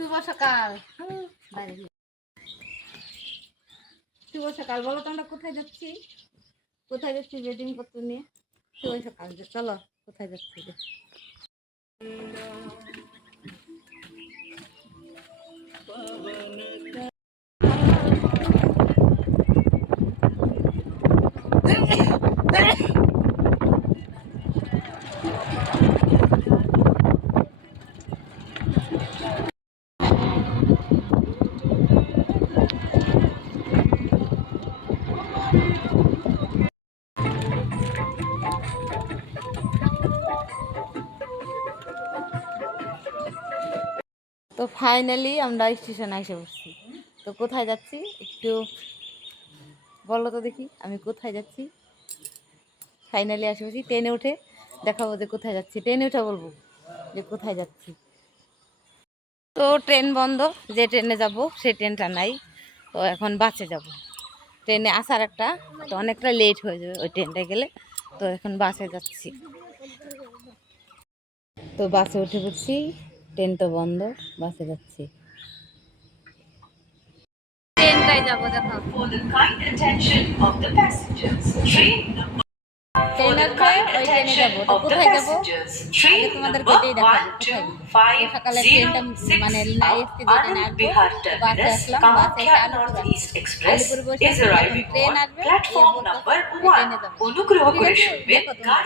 শুভ সকাল। শুভ সকাল। বলো তো আমরা কোথায় যাচ্ছি? কোথায় যাচ্ছি বেডিং পত্র নিয়ে? শুভ সকাল। চলো কোথায় যাচ্ছি? তো ফাইনালি আমরা স্টেশনে এসে পড়ছি। তো কোথায় যাচ্ছি একটু বলো তো দেখি, আমি কোথায় যাচ্ছি? ফাইনালি এসে পড়ছি। ট্রেনে উঠে দেখাবো যে কোথায় যাচ্ছি। ট্রেনে উঠে বলবো যে কোথায় যাচ্ছি। তো ট্রেন বন্ধ, যে ট্রেনে যাব সেই ট্রেনটা নাই। তো এখন বাসে যাব। ট্রেনে আসার একটা তো অনেকটা লেট হয়ে যাবে ওই ট্রেনটা গেলে। তো এখন বাসে যাচ্ছি। তো বাসে উঠে পড়ছি, ট্রেন তো বন্ধ, বাসে যাচ্ছি। ট্রেনটাই যাবো দেখো। ট্রেন আছে, ওই ট্রেনে যাবো। তো কোথায় যাবো আগে তোমাদেরকে এটাই দেখাবো। কোথায় সকালে ট্রেনটা মানে এসছি, যে ট্রেনে আসবো। বাসে আসলাম, বাসে এসে আলিপুর আসছি। আলিপুরে বসে এখন ট্রেন আসবে, ট্রেনে যাবো। ঠিক আছে, দেখো তোমরা।